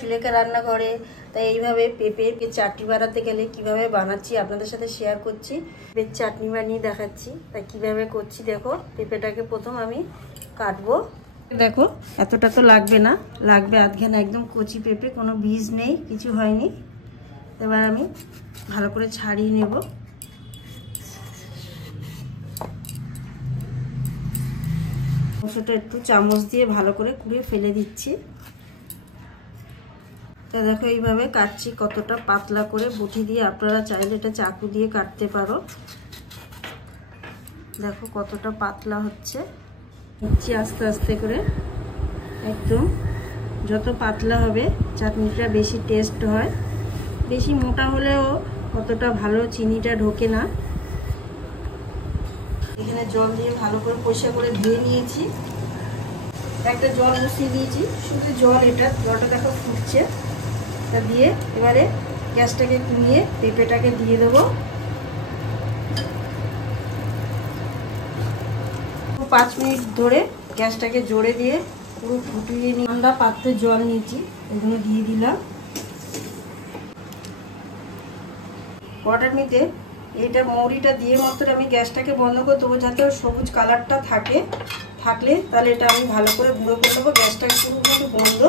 সুলেখা রান্নাঘরে। তাই এইভাবে পেঁপের চাটনি বানাতে গেলে কিভাবে বানাচ্ছি আপনাদের সাথে শেয়ার করছি। পেঁপের চাটনি বানিয়ে দেখাচ্ছি। তাই কিভাবে করছি দেখো। পেঁপেটাকে প্রথম আমি কাটবো। দেখো এতটা তো লাগবে না, লাগবে আধখানা একদম কচি পেঁপে, কোনো বীজ নেই, কিছু হয়নি। এবার আমি ভালো করে ছাড়িয়ে নেব। অংশটা একটু চামচ দিয়ে ভালো করে কুড়িয়ে ফেলে দিচ্ছি। তা দেখো এইভাবে কাটছি, কতটা পাতলা করে বটি দিয়ে, আপনারা চাইলে এটা চাকু দিয়ে কাটতে পারো। দেখো কতটা পাতলা হচ্ছে, নিচ্ছি আস্তে আস্তে করে। একদম যত পাতলা হবে চাটনিটা বেশি টেস্ট হয়। বেশি মোটা হলেও অতটা ভালো চিনিটা ঢোকে না। এখানে জল দিয়ে ভালো করে পরিষ্কার করে ধুয়ে নিয়েছি। একটা জল বসিয়ে দিয়েছি, শুধু জল, এটা জলটা দেখো ফুটছে। তা দিয়ে এবারে গ্যাসটাকে কমিয়ে পেঁপেটাকে দিয়ে দেবো। 5 মিনিট ধরে গ্যাসটাকে জোরে দিয়ে পুরো ফুটিয়ে নিয়ে ঠান্ডা পাত্রে জল নিয়েছি, এগুলো দিয়ে দিলাম। কড়াইতে এটা মৌরিটা দিয়ে মাত্র আমি গ্যাসটাকে বন্ধ করে দেবো, যাতে সবুজ কালারটা থাকলে তাহলে এটা আমি ভালো করে গুঁড়ো করে দেবো। গ্যাসটাকে পুরোপুরি বন্ধ,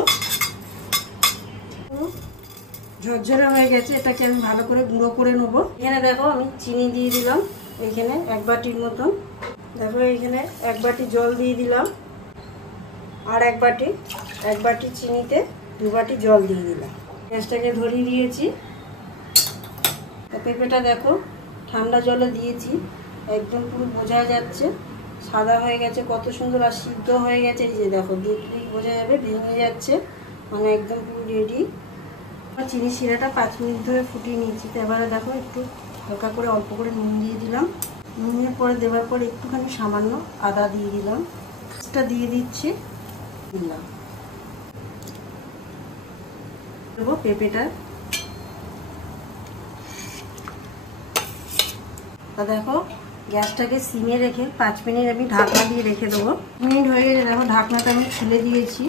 ঝরঝরে হয়ে গেছে, এটাকে আমি ভালো করে গুঁড়ো করে নেবো। এখানে দেখো আমি চিনি দিয়ে দিলাম, এখানে 1 বাটির মতন। দেখো এখানে 1 বাটি জল দিয়ে দিলাম, আর 1 বাটি চিনিতে 2 বাটি জল দিয়ে দিলাম। গ্যাসটাকে ধরিয়ে দিয়েছি। পেঁপেটা দেখো ঠান্ডা জলে দিয়েছি, একদম পুরো বোঝা যাচ্ছে সাদা হয়ে গেছে, কত সুন্দর, আর সিদ্ধ হয়ে গেছে। এই যে দেখো দেখলেই বোঝা যাবে, ভেঙে যাচ্ছে, মানে একদম পুরো রেডি। চিনি শিরাটা 5 মিনিট ধরে ফুটিয়ে নিয়েছি। তো এবারে দেখো একটু হালকা করে অল্প করে নুন দিয়ে দিলাম। নুনের পরে দেওয়ার পর একটুখানি সামান্য আদা দিয়ে দিলাম, এটা দিয়ে দিচ্ছি, দিলাম দেবো পেঁপেটা। দেখো গ্যাসটাকে সিমে রেখে 5 মিনিট আমি ঢাকনা দিয়ে রেখে দেবো। মিনিট হয়ে গেছে, দেখো ঢাকনাটা আমি খুলে দিয়েছি,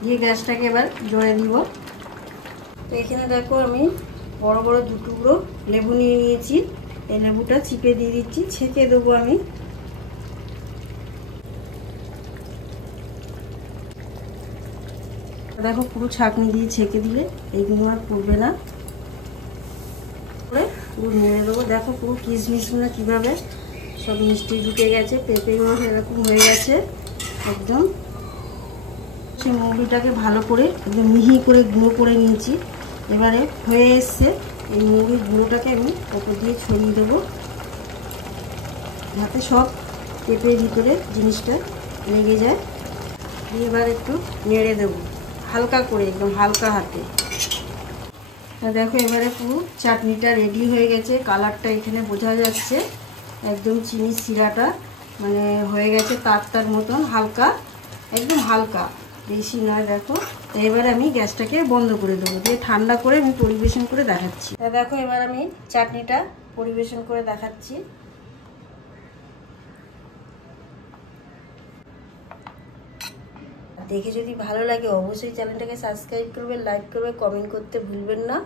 দিয়ে গ্যাসটাকে এবার জোরে দিব। তো এখানে দেখো আমি বড় বড় 2 টুকরো লেবু নিয়ে নিয়েছি, এই লেবুটা চিপে দিয়ে দিচ্ছি, ছেঁকে দেবো আমি। দেখো পুরো ছাঁকনি দিয়ে ছেঁকে দিলে এইগুলো আর পড়বে না। পুরো নেড়ে দেবো। দেখো পুরো কিশমিশগুলো কীভাবে সব মিষ্টি ঢুকে গেছে, পেঁপেগুলো এরকম হয়ে গেছে একদম। সেই মুড়িটাকে ভালো করে একদম মিহি করে গুঁড়ো করে নিয়েছি। এবারে হয়ে এসছে, এই মুড়ির গুঁড়োটাকে আমি ওপর দিয়ে ছড়িয়ে দেবো, যাতে সব পেঁপের ভিতরে জিনিসটা লেগে যায়। দিয়ে এবার একটু নেড়ে দেবো হালকা করে, একদম হালকা হাতে। দেখো এবারে পুরো চাটনিটা রেডি হয়ে গেছে, কালারটা এখানে বোঝা যাচ্ছে, একদম চিনি শিরাটা মানে হয়ে গেছে তার মতন, হালকা, একদম হালকা, বেশি নয়। দেখো এবারে আমি গ্যাসটাকে বন্ধ করে দেবো, দিয়ে ঠান্ডা করে আমি পরিবেশন করে দেখাচ্ছি। দেখো এবার আমি চাটনিটা পরিবেশন করে দেখাচ্ছি। দেখে যদি ভালো লাগে অবশ্যই চ্যানেলটাকে সাবস্ক্রাইব করবে, লাইক করবে, কমেন্ট করতে ভুলবেন না।